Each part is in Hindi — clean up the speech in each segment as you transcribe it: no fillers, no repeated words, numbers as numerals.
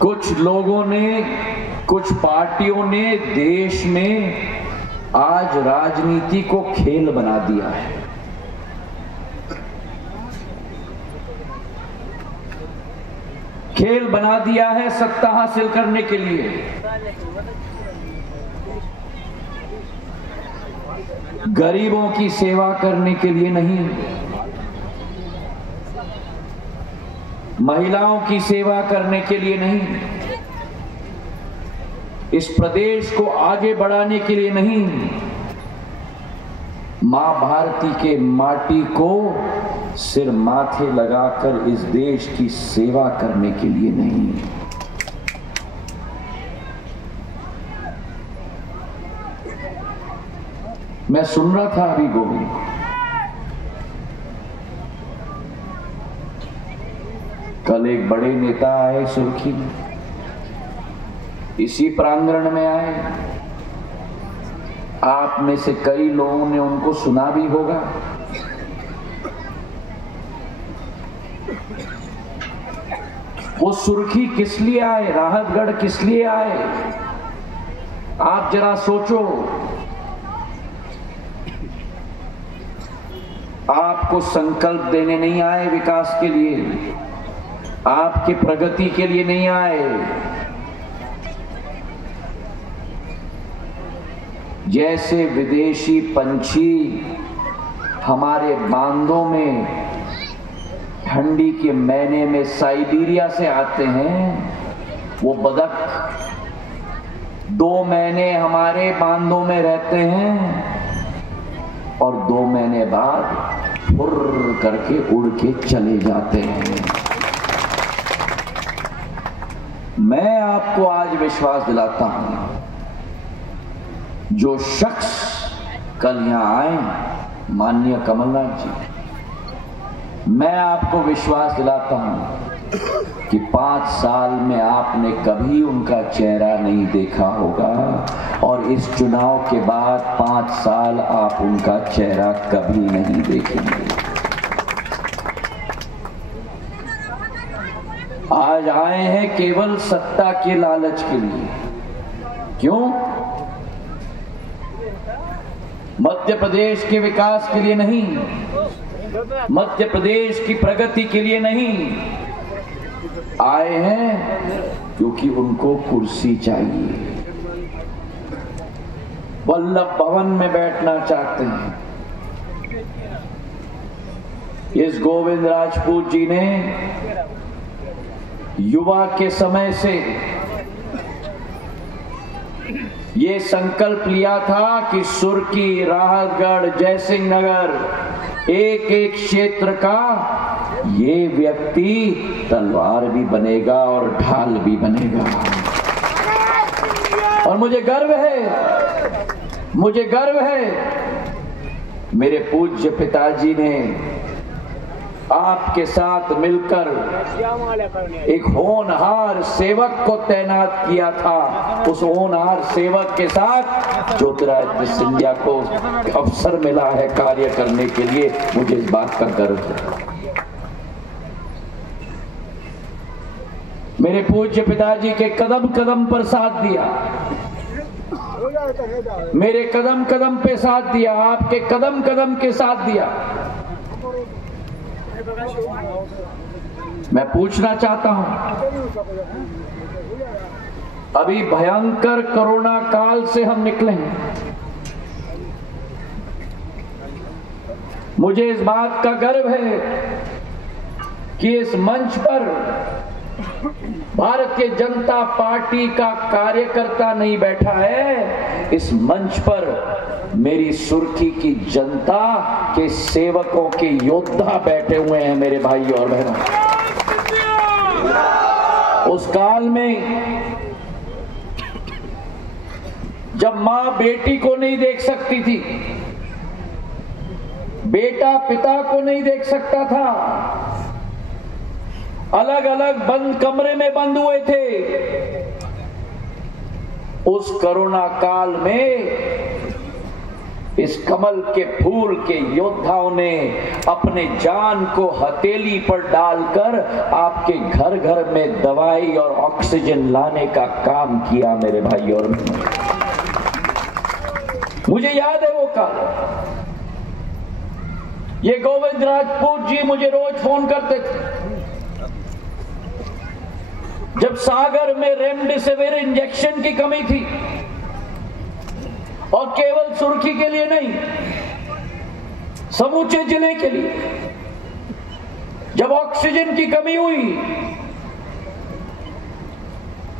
कुछ लोगों ने, कुछ पार्टियों ने देश में आज राजनीति को खेल बना दिया है। खेल बना दिया है सत्ता हासिल करने के लिए। गरीबों की सेवा करने के लिए नहीं, महिलाओं की सेवा करने के लिए नहीं, इस प्रदेश को आगे बढ़ाने के लिए नहीं, मां भारती के माटी को सिर माथे लगाकर इस देश की सेवा करने के लिए नहीं। मैं सुन रहा था अभी गोविंद, कल एक बड़े नेता आए सुर्खी में, इसी प्रांगण में आए। आप में से कई लोगों ने उनको सुना भी होगा। वो सुर्खी किस लिए आए, राहतगढ़ किस लिए आए? आप जरा सोचो। आपको संकल्प देने नहीं आए विकास के लिए, आपके प्रगति के लिए नहीं आए। जैसे विदेशी पंछी हमारे बांधों में ठंडी के महीने में साइबेरिया से आते हैं, वो बतख 2 महीने हमारे बांधों में रहते हैं और 2 महीने बाद फुर्र करके उड़ के चले जाते हैं। मैं आपको आज विश्वास दिलाता हूं, जो शख्स कल यहां आए, माननीय कमलनाथ जी, मैं आपको विश्वास दिलाता हूं कि 5 साल में आपने कभी उनका चेहरा नहीं देखा होगा और इस चुनाव के बाद 5 साल आप उनका चेहरा कभी नहीं देखेंगे। आज आए हैं केवल सत्ता के लालच के लिए। क्यों? मध्य प्रदेश के विकास के लिए नहीं, मध्य प्रदेश की प्रगति के लिए नहीं, आए हैं क्योंकि उनको कुर्सी चाहिए, वल्लभ भवन में बैठना चाहते हैं। इस गोविंद राजपूत जी ने युवा के समय से ये संकल्प लिया था कि सुर्खी, राहतगढ़, जयसिंह नगर, एक एक क्षेत्र का ये व्यक्ति तलवार भी बनेगा और ढाल भी बनेगा। और मुझे गर्व है, मुझे गर्व है, मेरे पूज्य पिताजी ने आपके साथ मिलकर एक होनहार सेवक को तैनात किया था। उस होनहार सेवक के साथ ज्योतिरादित्य सिंधिया को अवसर मिला है कार्य करने के लिए। मुझे इस बात का गर्व है। मेरे पूज्य पिताजी के कदम कदम पर साथ दिया, मेरे कदम कदम पे साथ दिया, आपके कदम कदम के साथ दिया। मैं पूछना चाहता हूं, अभी भयंकर कोरोना काल से हम निकले हैं। मुझे इस बात का गर्व है कि इस मंच पर भारतीय जनता पार्टी का कार्यकर्ता नहीं बैठा है, इस मंच पर मेरी सुर्खी की जनता के सेवकों के योद्धा बैठे हुए हैं। मेरे भाई और बहनों, उस काल में जब मां बेटी को नहीं देख सकती थी, बेटा पिता को नहीं देख सकता था, अलग अलग बंद कमरे में बंद हुए थे, उस कोरोना काल में इस कमल के फूल के योद्धाओं ने अपने जान को हथेली पर डालकर आपके घर घर में दवाई और ऑक्सीजन लाने का काम किया मेरे भाई और बहनों। मुझे याद है वो काल। ये गोविंद राजपूत जी मुझे रोज फोन करते थे जब सागर में रेमडेसिविर इंजेक्शन की कमी थी, और केवल सुर्खी के लिए नहीं, समूचे जिले के लिए। जब ऑक्सीजन की कमी हुई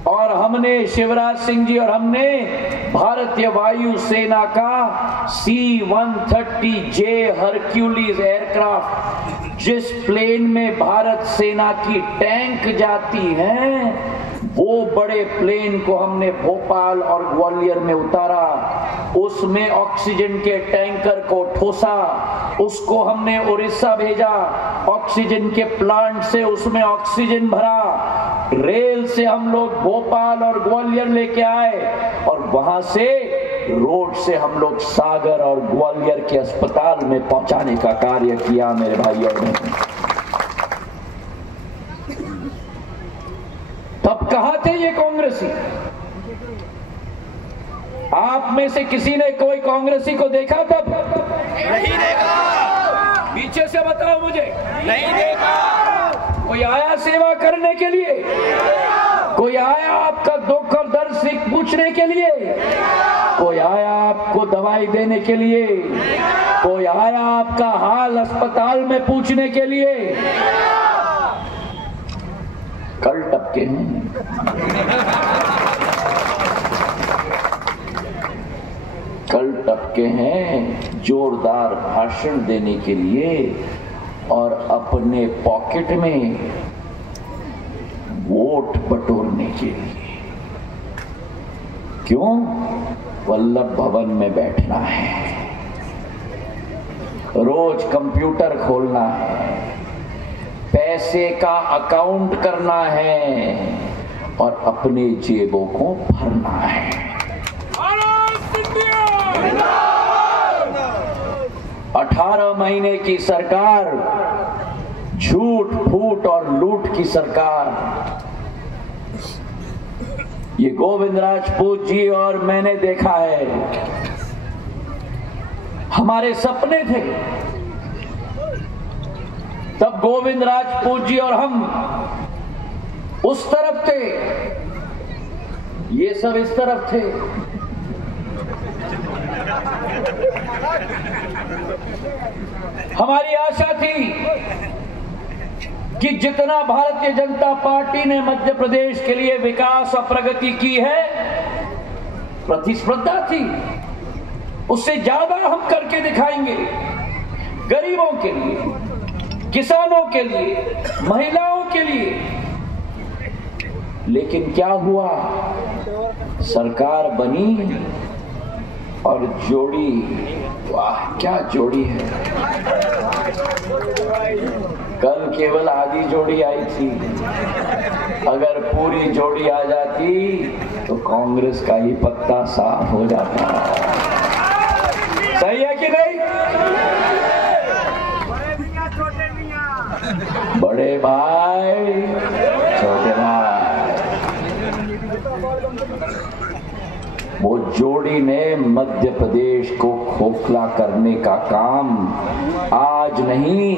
और हमने, शिवराज सिंह जी और हमने भारतीय वायु सेना का C-130J हरक्यूलिस एयरक्राफ्ट, जिस प्लेन में भारत सेना की टैंक जाती हैं, वो बड़े प्लेन को हमने भोपाल और ग्वालियर में उतारा। उसमें ऑक्सीजन के टैंकर को ठोसा, उसको हमने उड़ीसा भेजा, ऑक्सीजन के प्लांट से उसमें ऑक्सीजन भरा, रेल से हम लोग भोपाल और ग्वालियर लेके आए, और वहां से रोड से हम लोग सागर और ग्वालियर के अस्पताल में पहुंचाने का कार्य किया मेरे भाई और बहनों। तब कहां थे ये कांग्रेसी? आप में से किसी ने कोई कांग्रेसी को देखा तब? नहीं देखा। पीछे से बताओ मुझे। नहीं देखा। कोई आया सेवा करने के लिए? कोई आया आपका दुख और दर्द से पूछने के लिए? कोई आया आपको दवाई देने के लिए? कोई आया आपका हाल अस्पताल में पूछने के लिए? कल टपके हैं। कल टपके हैं जोरदार भाषण देने के लिए और अपने पॉकेट में वोट बटोरने के लिए। क्यों? वल्लभ भवन में बैठना है, रोज कंप्यूटर खोलना है, पैसे का अकाउंट करना है और अपने जेबों को भरना है। 18 महीने की सरकार, झूठ फूट और लूट की सरकार। ये गोविंद राजपूत जी और मैंने देखा है, हमारे सपने थे तब गोविंद राजपूत जी और हम उस तरफ थे, ये सब इस तरफ थे। हमारी आशा थी कि जितना भारतीय जनता पार्टी ने मध्य प्रदेश के लिए विकास और प्रगति की है, प्रतिस्पर्धा थी, उससे ज्यादा हम करके दिखाएंगे। गरीबों के लिए, किसानों के लिए, महिलाओं के लिए। लेकिन क्या हुआ? सरकार बनी और जोड़ी, वाह क्या जोड़ी है। कल केवल आधी जोड़ी आई थी, अगर पूरी जोड़ी आ जाती तो कांग्रेस का ही पत्ता साफ हो जाता। सही है कि नहीं? बड़े भाई छोटे भाई, वो जोड़ी ने मध्य प्रदेश को खोखला करने का काम आज नहीं,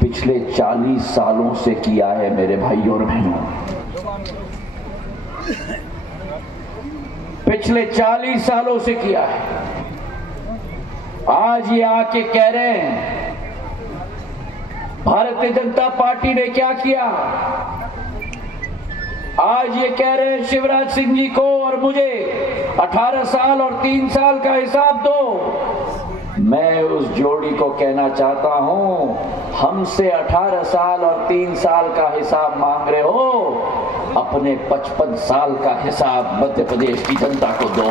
पिछले 40 सालों से किया है मेरे भाई और बहनों। पिछले 40 सालों से किया है। आज ये आके कह रहे हैं भारतीय जनता पार्टी ने क्या किया। आज ये कह रहे हैं शिवराज सिंह जी को और मुझे 18 साल और 3 साल का हिसाब दो। मैं उस जोड़ी को कहना चाहता हूं, हमसे 18 साल और 3 साल का हिसाब मांग रहे हो, अपने 55 साल का हिसाब मध्य प्रदेश की जनता को दो।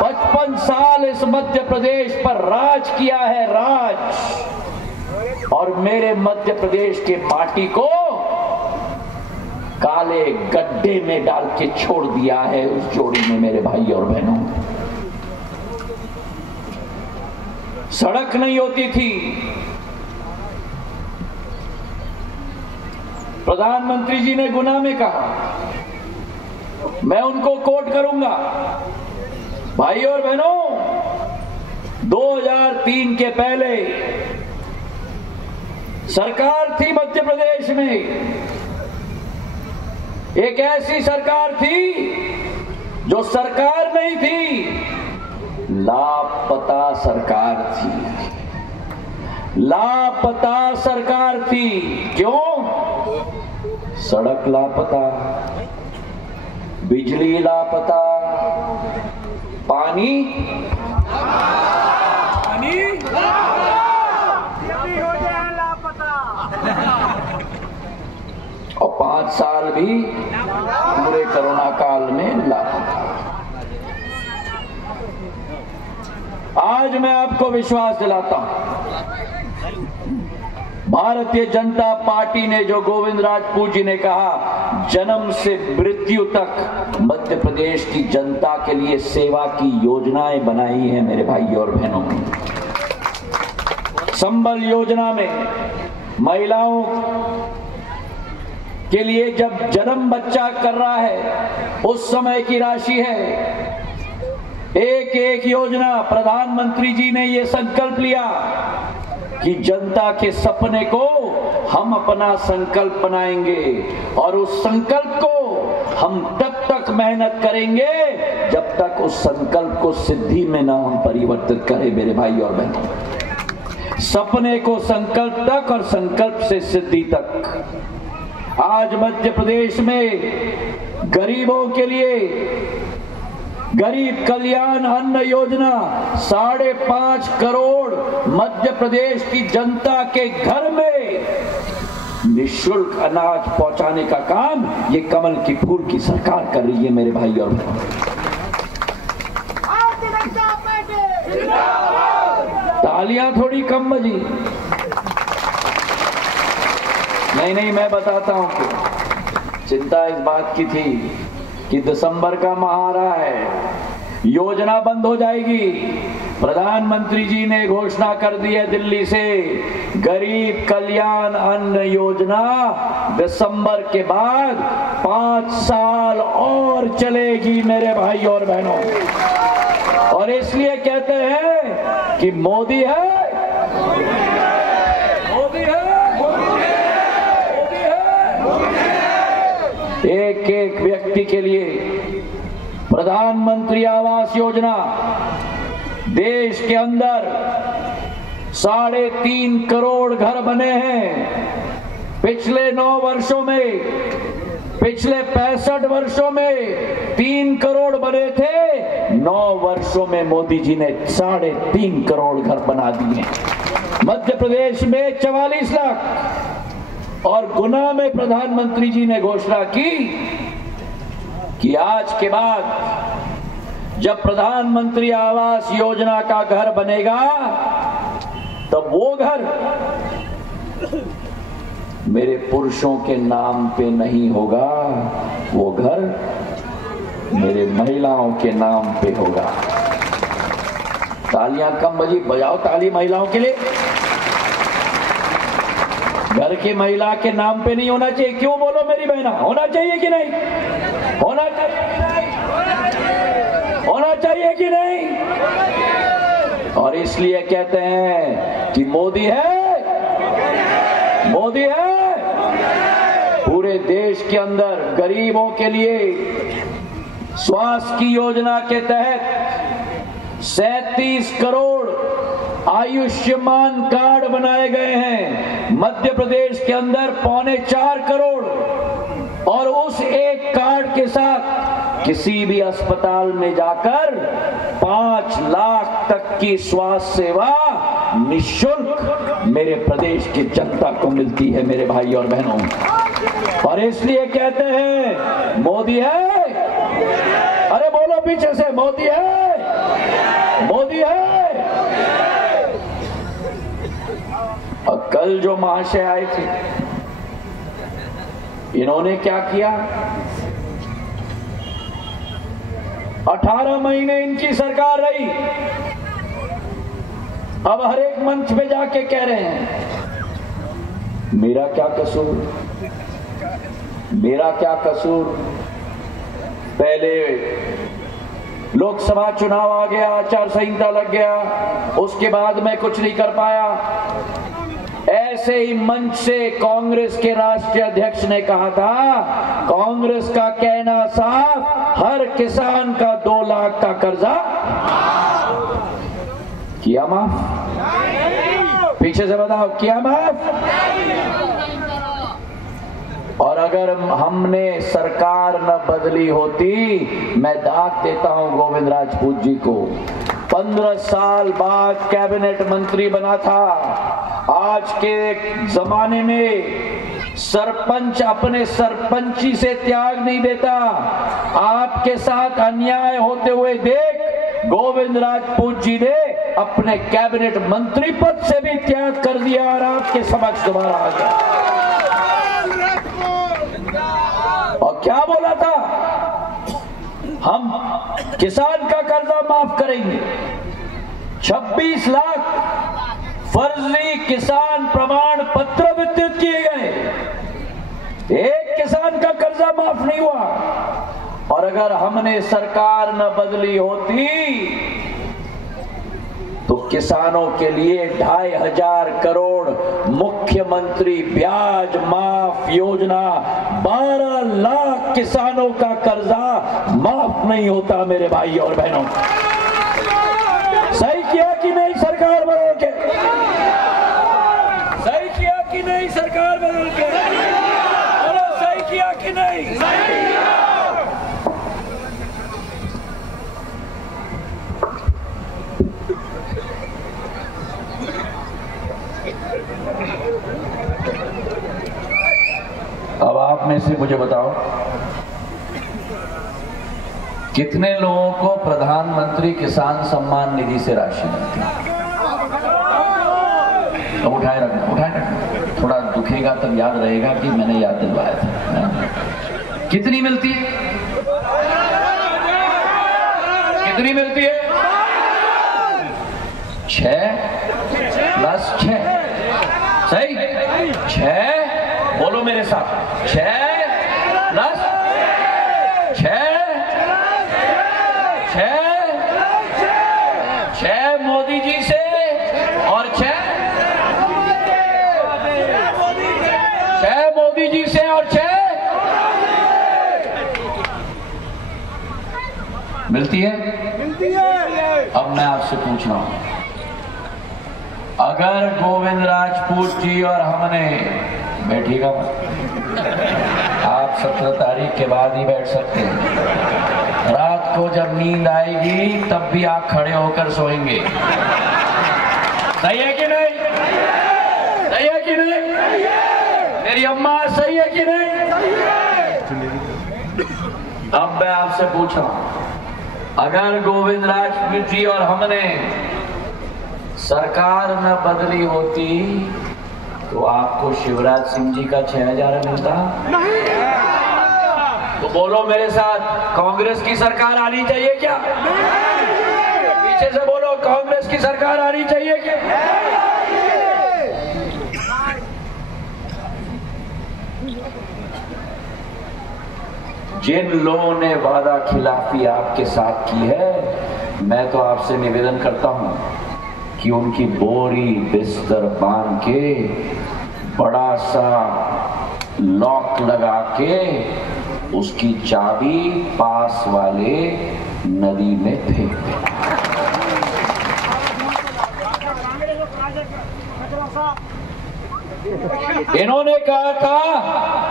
55 साल इस मध्य प्रदेश पर राज किया है, राज। और मेरे मध्य प्रदेश के माटी को काले गड्ढे में डाल के छोड़ दिया है उस जोड़ी में मेरे भाई और बहनों। सड़क नहीं होती थी। प्रधानमंत्री जी ने गुना में कहा, मैं उनको कोट करूंगा, भाई और बहनों, 2003 के पहले सरकार थी मध्य प्रदेश में, एक ऐसी सरकार थी जो सरकार नहीं थी, लापता सरकार थी, लापता सरकार थी। क्यों? सड़क लापता, बिजली लापता, पानी और 5 साल भी पूरे कोरोना काल में लापता। आज मैं आपको विश्वास दिलाता हूं, भारतीय जनता पार्टी ने जो गोविंद राजपूत जी ने कहा, जन्म से मृत्यु तक मध्य प्रदेश की जनता के लिए सेवा की योजनाएं बनाई हैं मेरे भाई और बहनों। संबल योजना में महिलाओं के लिए जब जन्म बच्चा कर रहा है उस समय की राशि है। एक एक योजना प्रधानमंत्री जी ने ये संकल्प लिया कि जनता के सपने को हम अपना संकल्प बनाएंगे और उस संकल्प को हम तब तक मेहनत करेंगे जब तक उस संकल्प को सिद्धि में ना हम परिवर्तित करें मेरे भाई और बहनों। सपने को संकल्प तक और संकल्प से सिद्धि तक। आज मध्य प्रदेश में गरीबों के लिए गरीब कल्याण अन्न योजना 5.5 करोड़ मध्य प्रदेश की जनता के घर में निःशुल्क अनाज पहुंचाने का काम ये कमल की फूल की सरकार कर रही है मेरे भाई और बहनों। तालियां थोड़ी कम बजी। नहीं, मैं बताता हूं कि चिंता इस बात की थी कि दिसंबर का माह आ रहा है, योजना बंद हो जाएगी। प्रधानमंत्री जी ने घोषणा कर दी है दिल्ली से, गरीब कल्याण अन्न योजना दिसंबर के बाद 5 साल और चलेगी मेरे भाई और बहनों। और इसलिए कहते हैं कि मोदी है, मोदी है, मोदी है। एक एक व्यक्ति के लिए प्रधानमंत्री आवास योजना देश के अंदर 3.5 करोड़ घर बने हैं। पिछले 9 वर्षों में, पिछले 65 वर्षों में 3 करोड़ बने थे, 9 वर्षों में मोदी जी ने 3.5 करोड़ घर बना दिए। मध्य प्रदेश में 44 लाख और गुना में प्रधानमंत्री जी ने घोषणा की कि आज के बाद जब प्रधानमंत्री आवास योजना का घर बनेगा तब वो घर मेरे पुरुषों के नाम पे नहीं होगा, वो घर मेरे महिलाओं के नाम पे होगा। तालियां कम बजी, बजाओ ताली महिलाओं के लिए। घर की महिला के नाम पे नहीं होना चाहिए, क्यों बोलो मेरी बहना? होना चाहिए कि नहीं? होना चाहिए कि नहीं? होना चाहिए कि नहीं? और इसलिए कहते हैं कि मोदी है, मोदी है। पूरे देश के अंदर गरीबों के लिए स्वास्थ्य की योजना के तहत 37 करोड़ आयुष्मान कार्ड बनाए गए हैं। मध्य प्रदेश के अंदर 3.25 करोड़, और उस एक कार्ड के साथ किसी भी अस्पताल में जाकर 5 लाख तक की स्वास्थ्य सेवा निःशुल्क मेरे प्रदेश की जनता को मिलती है मेरे भाई और बहनों। और इसलिए कहते हैं मोदी है। अरे बोलो पीछे से, मोदी है, मोदी है। और कल जो महाशय आए थे, इन्होंने क्या किया? 18 महीने इनकी सरकार रही, अब हर एक मंच पे जाके कह रहे हैं मेरा क्या कसूर, मेरा क्या कसूर। पहले लोकसभा चुनाव आ गया, आचार संहिता लग गया, उसके बाद मैं कुछ नहीं कर पाया। ऐसे ही मंच से कांग्रेस के राष्ट्रीय अध्यक्ष ने कहा था, कांग्रेस का कहना साफ, हर किसान का 2 लाख का कर्जा किया माफ। पीछे से बताओ, किया माफ। और अगर हमने सरकार न बदली होती, मैं दाग देता हूं गोविंद राजपूत जी को, 15 साल बाद कैबिनेट मंत्री बना था। आज के जमाने में सरपंच अपने सरपंची से त्याग नहीं देता। आपके साथ अन्याय होते हुए देख गोविंद राजपूत जी ने अपने कैबिनेट मंत्री पद से भी त्याग कर दिया और आपके समक्ष दोबारा आ गया। और क्या बोला था, हम किसान का कर्जा माफ करेंगे। 26 लाख फर्जी किसान प्रमाण पत्र वितरित किए गए, एक किसान का कर्जा माफ नहीं हुआ। और अगर हमने सरकार न बदली होती तो किसानों के लिए 2,500 करोड़ मुख्यमंत्री ब्याज माफ योजना, 12 लाख किसानों का कर्जा माफ नहीं होता। मेरे भाई और बहनों, सही किया कि नहीं सरकार बदल के? सही किया कि नहीं सरकार बदल के? बोलो, सही किया कि नहीं? अब आप में से मुझे बताओ, कितने लोगों को प्रधानमंत्री किसान सम्मान निधि से राशि मिलती है? अब उठाए रखना, थोड़ा दुखेगा तब याद रहेगा कि मैंने याद दिलवाया था। कितनी मिलती है? कितनी मिलती है? 6+6, सही? 6, बोलो मेरे साथ, 6+6, 6 मोदी जी से और 6 मोदी जी से और 6 मिलती है? अब मैं आपसे पूछ रहा हूं, अगर गोविंद राजपूत जी और हमने, बैठिएगा आप 17 तारीख के बाद ही बैठ सकते हैं, रात को जब नींद आएगी तब भी आप खड़े होकर सोएंगे। सही है कि नहीं? सही है कि नहीं? मेरी अम्मा, सही है कि नहीं? अब मैं आपसे पूछ रहा हूं, अगर गोविंद राजपूत जी और हमने सरकार न बदली होती तो आपको शिवराज सिंह जी का 6,000 मिलता? तो बोलो मेरे साथ, कांग्रेस की सरकार आनी चाहिए क्या? पीछे से बोलो, कांग्रेस की सरकार आनी चाहिए क्या? जिन लोगों ने वादा खिलाफी आपके साथ की है, मैं तो आपसे निवेदन करता हूं कि उनकी बोरी बिस्तर बांध के बड़ा सा लॉक लगा के उसकी चाबी पास वाले नदी में फेंक दें। इन्होंने कहा था,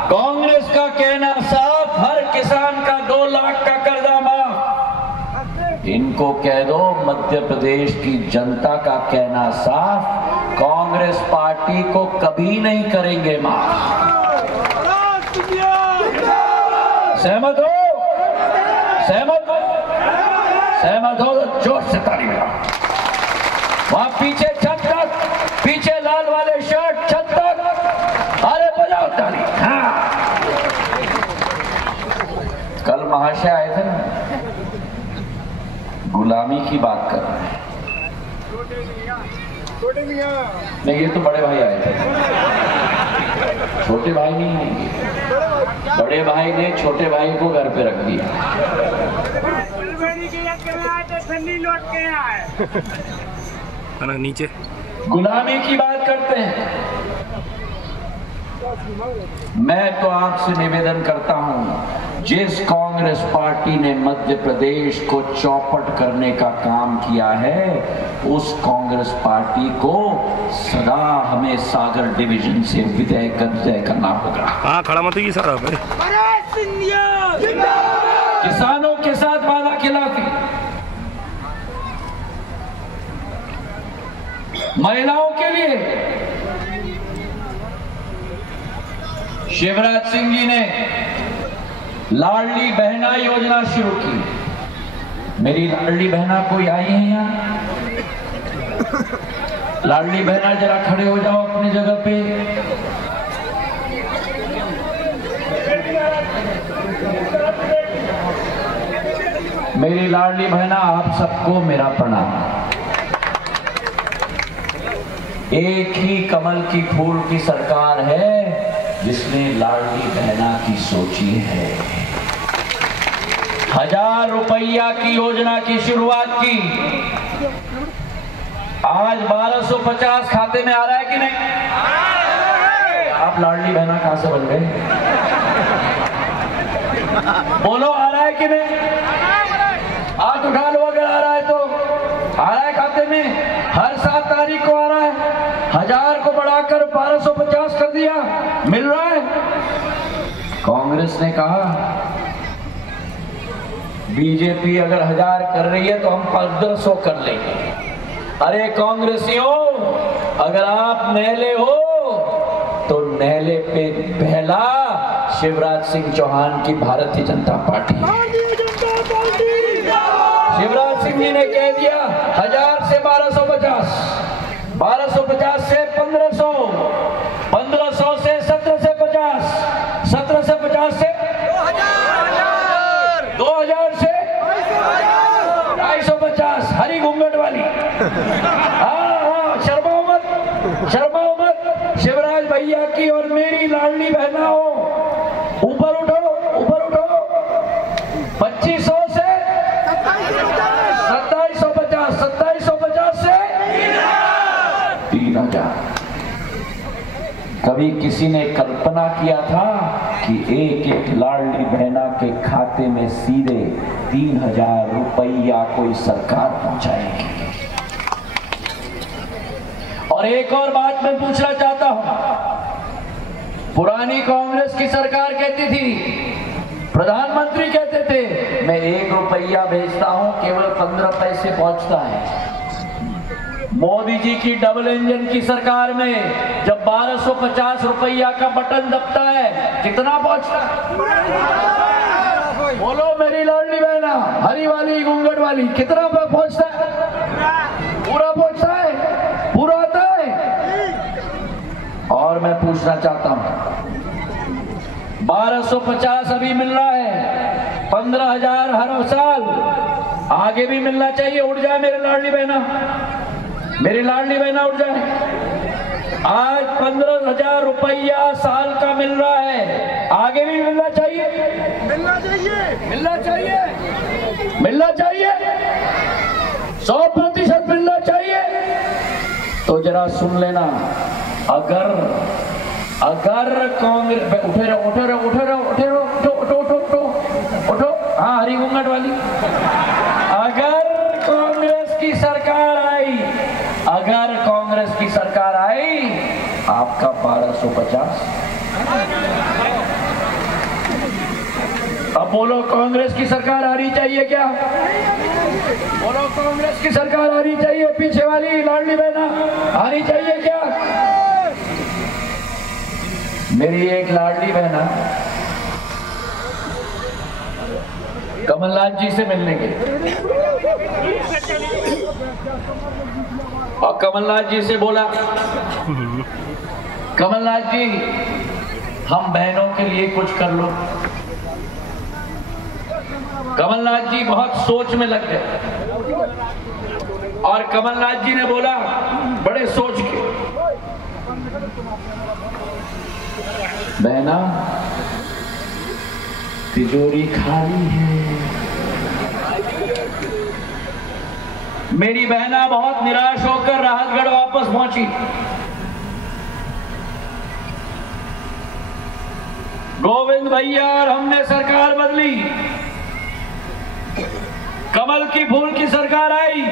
कांग्रेस का कहना साफ, हर किसान का 2 लाख का कर्जा माफ। इनको कह दो, मध्य प्रदेश की जनता का कहना साफ, कांग्रेस पार्टी को कभी नहीं करेंगे माफ। सहमत हो? सहमत हो? सहमत हो तो जोश से ताली बजाओ। वहां पीछे छत तक, पीछे लाल वाले शर्ट छत तक, अरे बजाओ ताली। हाँ, कल महाशय आए थे ना, गुलामी की बात कर रहे हैं। नहीं, ये तो बड़े भाई आए थे, छोटे भाई नहीं आएंगे। बड़े भाई ने छोटे भाई को घर पे रख दिया। नीचे गुलामी की बात करते हैं। मैं तो आपसे निवेदन करता हूं, जिस कांग्रेस पार्टी ने मध्य प्रदेश को चौपट करने का काम किया है, उस कांग्रेस पार्टी को सदा हमें सागर डिवीजन से विजय करना होगा। हाँ, खड़ा मत ही सारा भाई। किसानों के साथ वादा खिलाफी, महिलाओं के लिए शिवराज सिंह जी ने लाडली बहना योजना शुरू की। मेरी लाडली बहना कोई आई है यहाँ? लाडली बहना जरा खड़े हो जाओ अपनी जगह पे। मेरी लाडली बहना, आप सबको मेरा प्रणाम। एक ही कमल की फूल की सरकार है जिसने लाडली बहना की सोची है। 1000 रुपया की योजना की शुरुआत की। आज 1250 खाते में आ रहा है कि नहीं? आप लाडली बहना कहां से बन गए? बोलो, आ रहा है कि नहीं? हाथ उठा लो अगर आ रहा है तो। आ रहा है खाते में, हर 7 तारीख को आ रहा है। 1000 को बढ़ाकर 1250 कर दिया, मिल रहा है। कांग्रेस ने कहा बीजेपी अगर 1000 कर रही है तो हम 1500 कर लेंगे। अरे कांग्रेसियों, अगर आप नहले हो तो नहले पे पहला शिवराज सिंह चौहान की भारतीय जनता पार्टी। शिवराज सिंह जी ने कह दिया 1000 से 1250, 1250 से 1500, 1500 से 17 से 50, 17 से 50 से 2000 से 250। हरी घूंघट वाली। हाँ, शर्माओ मत, शर्माओ मत। शिवराज भैया की और मेरी लाडली बहनाओं, ऊपर उठो, ऊपर उठो। 2500 से 2750, 2750 से 3000। कभी किसी ने कल्पना किया था कि एक एक लाडली बहना के खाते में सीधे 3000 रुपया कोई सरकार पहुंचाएगी? और एक और बात मैं पूछना चाहता हूं। पुरानी कांग्रेस की सरकार कहती थी, प्रधानमंत्री कहते थे, मैं 1 रुपया भेजता हूं, केवल 15 पैसे पहुंचता है। मोदी जी की डबल इंजन की सरकार में जब 1250 रुपया का बटन दबता है, कितना पहुंचता है? बोलो मेरी लाडली बहना, हरी वाली घूंघट वाली, कितना पहुंचता है? पूरा पहुंचता है, पूरा आता है। और मैं पूछना चाहता हूं, 1250 अभी मिल रहा है, 15,000 हर साल, आगे भी मिलना चाहिए। उठ जाए मेरी लाडली बहना, मेरी लाडली बहना उठ जाए। आज 15,000 रुपया साल का मिल रहा है, आगे भी मिलना चाहिए, मिलना चाहिए, मिलना चाहिए, मिलना चाहिए, 100% मिलना चाहिए। तो जरा सुन लेना, अगर कांग्रेस, उठे रहो, उठे रहो, उठे रहो, उठे रहो, उठो, उठो, उठो, उठो, उठो। हाँ, हरी घूंघट वाली। अगर कांग्रेस की सरकार आई, अगर कांग्रेस की सरकार आई, आपका 1250। अब बोलो, कांग्रेस की सरकार आनी चाहिए क्या? बोलो, कांग्रेस की सरकार आनी चाहिए? पीछे वाली लाडली बहना आनी चाहिए क्या? मेरी एक लाडली बहना कमलनाथ जी से मिलने गई और कमलनाथ जी से बोला, कमलनाथ जी, हम बहनों के लिए कुछ कर लो। कमलनाथ जी बहुत सोच में लग गए और कमलनाथ जी ने बोला बड़े सोच के, बहना तिजोरी खाली है। मेरी बहना बहुत निराश होकर राहतगढ़ वापस पहुंची। गोविंद भैया और हमने सरकार बदली, कमल की फूल की सरकार आई।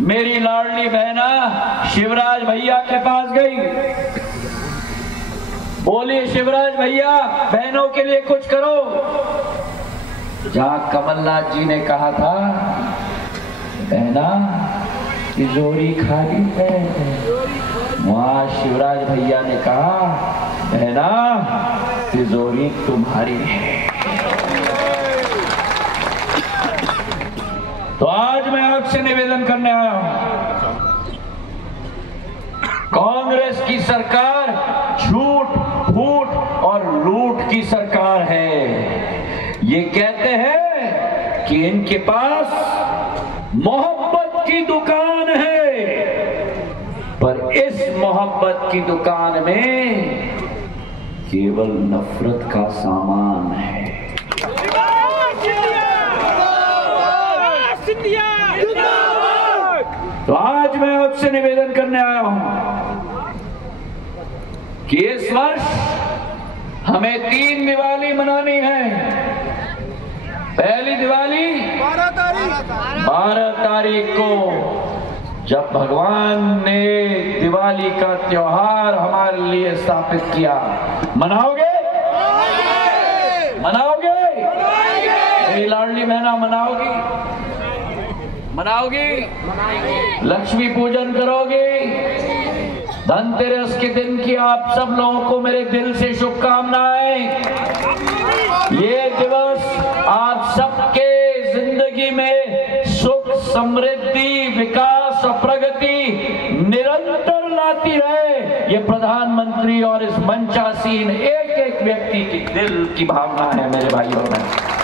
मेरी लाडली बहना शिवराज भैया के पास गई, बोली शिवराज भैया बहनों के लिए कुछ करो। जहां कमलनाथ जी ने कहा था बहना तिजोरी खाली है, वहां शिवराज भैया ने कहा बहना तिजोरी तुम्हारी है। तो आज मैं आपसे निवेदन करने आया हूं, कांग्रेस की सरकार झूठ फूट और लूट की सरकार है। ये कहते हैं कि इनके पास मोहब्बत की दुकान है, पर इस मोहब्बत की दुकान में केवल नफरत का सामान है। तो आज मैं आपसे निवेदन करने आया हूं कि इस वर्ष हमें 3 दिवाली मनानी है। पहली दिवाली 12 तारीख को, जब भगवान ने दिवाली का त्योहार हमारे लिए स्थापित किया। मनाओगे? मनाओगे? मेरी लाडली बहना मनाओगी? मनाओगी? लक्ष्मी पूजन करोगी? धनतेरस के दिन की आप सब लोगों को मेरे दिल से शुभकामनाएं। ये दिवस आप सबके जिंदगी में सुख, समृद्धि, विकास और प्रगति निरंतर लाती रहे, ये प्रधानमंत्री और इस मंचासीन एक एक व्यक्ति की दिल की भावना है मेरे भाइयों बहनों।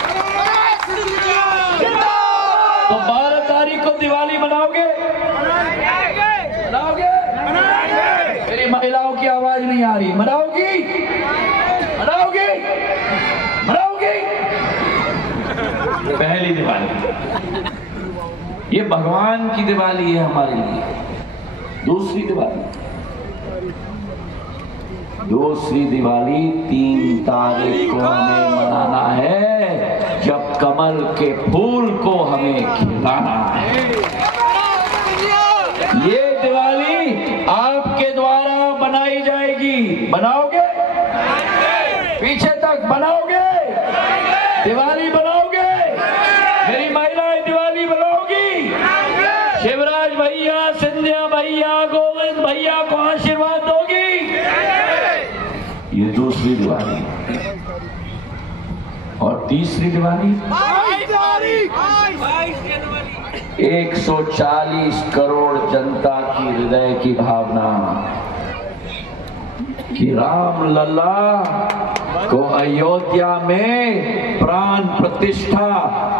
तो 12 तारीख को दिवाली मनाओगे? मनाओगे? मेरी महिलाओं की आवाज नहीं आ रही। मनाओगी? मनाओगी? मनाओगी? पहली दिवाली, ये भगवान की दिवाली है हमारे लिए। दूसरी दिवाली 3 तारीख को हमें मनाना है, जब कमल के फूल को हमें खिलाना है। ये दिवाली आपके द्वारा बनाई जाएगी। बनाओगे? पीछे तक बनाओगे? दिवाली बनाओगे? मेरी महिलाएं दिवाली बनाओगी? शिवराज भैया, सिंधिया भैया, गोविंद भैया को आशीर्वाद दोगी? ये दूसरी दिवाली। और तीसरी दिवाली 140 करोड़ जनता की हृदय की भावना कि राम लल्ला को अयोध्या में प्राण प्रतिष्ठा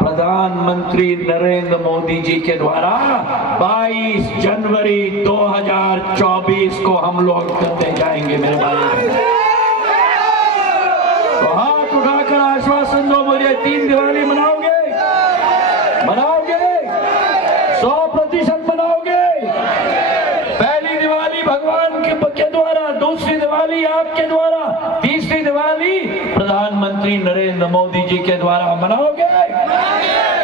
प्रधानमंत्री नरेंद्र मोदी जी के द्वारा 22 जनवरी 2024 को हम लोग करते जाएंगे मेरे भाई। तो हाथ उठाकर आश्वासन दो मुझे, 3 दिवाली मनाओगे? मनाओगे? 100% मनाओगे? पहली दिवाली भगवान के द्वारा, दूसरी दिवाली आपके द्वारा, तीसरी दिवाली प्रधानमंत्री नरेंद्र मोदी जी के द्वारा मनाओगे?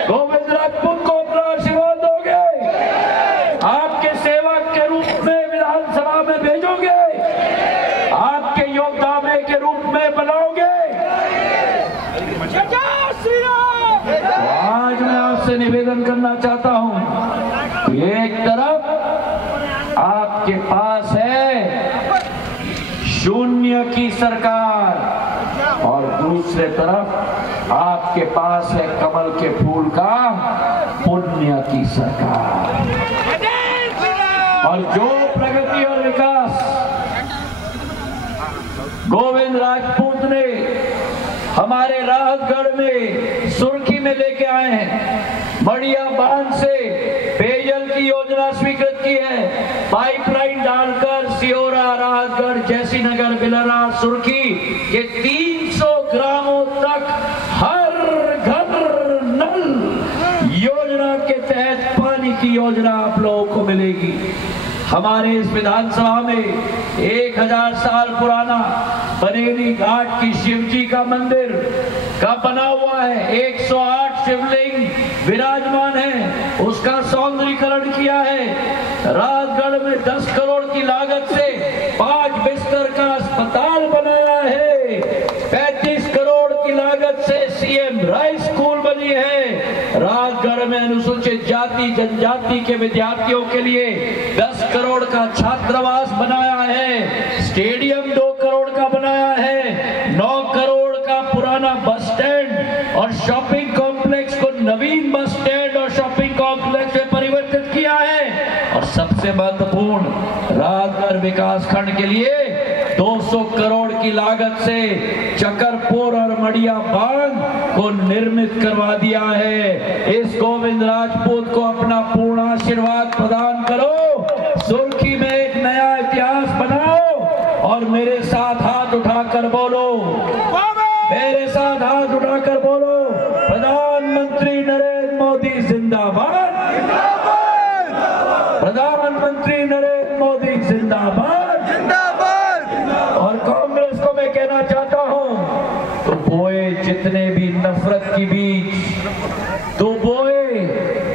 गोविंद राजपूत को अपना आशीर्वाद दोगे? आपके सेवक के रूप में विधानसभा में भेजोगे? आपके योद्धा के रूप में बनाओगे? तो आज मैं आपसे निवेदन करना चाहता हूं, एक तरफ आपके पास है शून्य की सरकार और दूसरे तरफ आपके पास है कमल के फूल का पुण्य की सरकार। और जो प्रगति और विकास गोविंद राजपूत ने हमारे राहतगढ़ में सुर्खी में लेके आए हैं, मड़िया बांध से पेय की योजना स्वीकृत की है। पाइपलाइन डालकर सियोरा, राहतगढ़, जैसीनगर, बिलरा, सुर्खी के 300 ग्रामों तक हर घर नल योजना के तहत पानी की योजना आप लोगों को मिलेगी। हमारे इस विधानसभा में 1000 साल पुराना बनेली घाट की शिव जी का मंदिर का बना हुआ है। 108 शिवलिंग विराजमान है, उसका सौंदर्यीकरण किया है। राजगढ़ में 10 करोड़ की लागत से 5 बिस्तर का अस्पताल बनाया है। 35 करोड़ की लागत से सीएम राइस स्कूल बनी है। राजगढ़ में अनुसूचित जाति जनजाति के विद्यार्थियों के लिए 10 करोड़ का छात्रावास बनाया है। स्टेडियम 2 करोड़ का बनाया है। 9 करोड़ का पुराना बस स्टैंड और शॉपिंग कॉम्प्लेक्स को नवीन बस स्टैंड और शॉपिंग कॉम्प्लेक्स में परिवर्तित किया है। और सबसे महत्वपूर्ण, राजगढ़ विकास खंड के लिए 200 करोड़ की लागत से चकरपुर और मड़िया बांध को निर्मित करवा दिया है। इस गोविंद राजपूत को अपना पूर्ण आशीर्वाद प्रदान करो। सुर्खी में एक नया इतिहास बनाओ और मेरे साथ हाथ उठाकर बोलो, मेरे साथ हाथ उठाकर बोलो, प्रधानमंत्री नरेंद्र मोदी जिंदाबाद, प्रधानमंत्री नरेंद्र मोदी जिंदाबाद, जिंदाबाद। और कांग्रेस को मैं कहना चाहता हूं, तो बोए जितने भी नफरत की बीज, तो बोए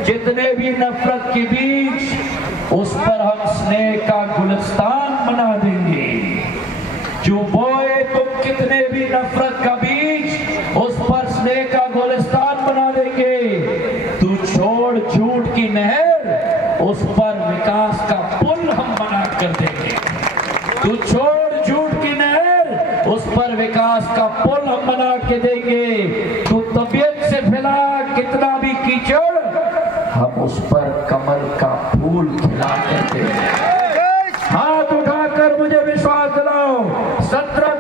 जितने भी नफरत के बीच, उस पर हम स्नेह का गुलिस्तान बना देंगे। जो बोए तुम कितने भी नफरत का बीज, उस पर स्नेह का गुलिस्तान बना देंगे। तू छोड़ झूठ की नहर, उस पर विकास का पुल हम बना कर देंगे। तू छोड़ झूठ की नहर, उस पर विकास का पुल हम बना के देंगे। तू तबीयत से फैला कितना भी कीचड़, हम उस पर कमल का फूल खिला कर देंगे। हाथ उठाकर मुझे विश्वास दिलाओ, 17